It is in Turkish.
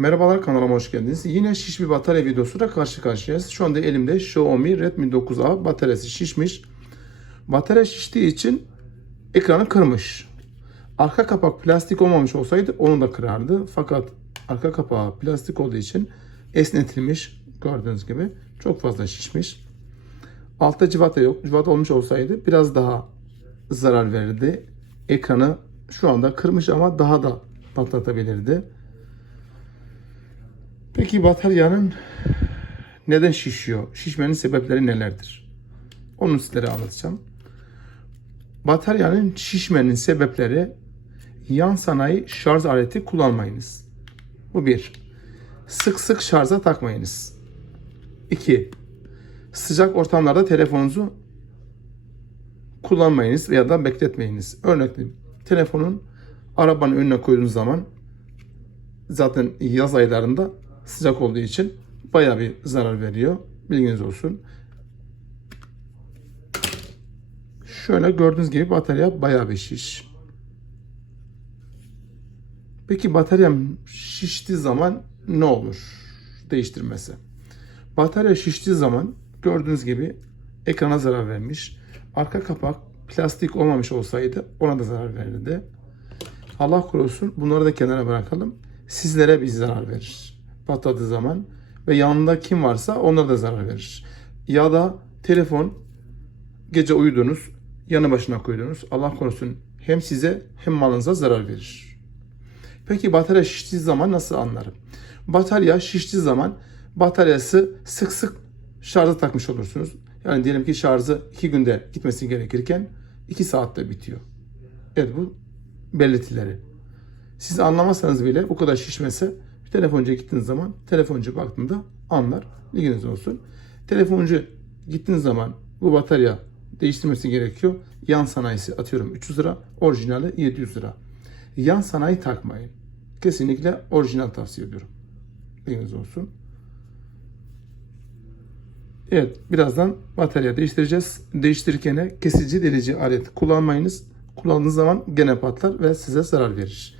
Merhabalar kanalıma hoş geldiniz. Yine şiş bir batarya videosuyla karşı karşıyayız. Şu anda elimde Xiaomi Redmi 9A bataryası şişmiş. Batarya şiştiği için ekranı kırmış. Arka kapak plastik olmamış olsaydı onu da kırardı. Fakat arka kapağı plastik olduğu için esnetilmiş. Gördüğünüz gibi çok fazla şişmiş. Altta civata yok. Civata olmuş olsaydı biraz daha zarar verirdi. Ekranı şu anda kırmış ama daha da patlatabilirdi. Peki bataryanın neden şişiyor? Şişmenin sebepleri nelerdir? Onu sizlere anlatacağım. Bataryanın şişmenin sebepleri yan sanayi şarj aleti kullanmayınız. Bu bir. Sık sık şarja takmayınız. İki. Sıcak ortamlarda telefonunuzu kullanmayınız veya da bekletmeyiniz. Örnek telefonun arabanın önüne koyduğunuz zaman zaten yaz aylarında sıcak olduğu için bayağı bir zarar veriyor. Bilginiz olsun. Şöyle gördüğünüz gibi batarya bayağı bir şiş. Peki bataryam şiştiği zaman ne olur? Değiştirmesi. Batarya şiştiği zaman gördüğünüz gibi ekrana zarar vermiş. Arka kapak plastik olmamış olsaydı ona da zarar verirdi. Allah korusun bunları da kenara bırakalım. Sizlere bir zarar verir. Patladığı zaman ve yanında kim varsa onlara da zarar verir. Ya da telefon gece uyudunuz, yanı başına koydunuz. Allah korusun hem size hem malınıza zarar verir. Peki batarya şiştiği zaman nasıl anlarım? Batarya şiştiği zaman bataryası sık sık şarja takmış olursunuz. Yani diyelim ki şarjı 2 günde gitmesi gerekirken 2 saatte bitiyor. Evet bu belirtileri. Siz anlamazsanız bile bu kadar şişmese bir telefoncuya gittiğiniz zaman telefoncu baktığında anlar. Bilginiz olsun. Telefoncu gittiğiniz zaman bu batarya değiştirmesi gerekiyor. Yan sanayisi atıyorum 300 lira, orijinali 700 lira. Yan sanayi takmayın. Kesinlikle orijinal tavsiye ediyorum. Bilginiz olsun. Evet, birazdan batarya değiştireceğiz. Değiştirirken kesici delici alet kullanmayınız. Kullandığınız zaman gene patlar ve size zarar verir.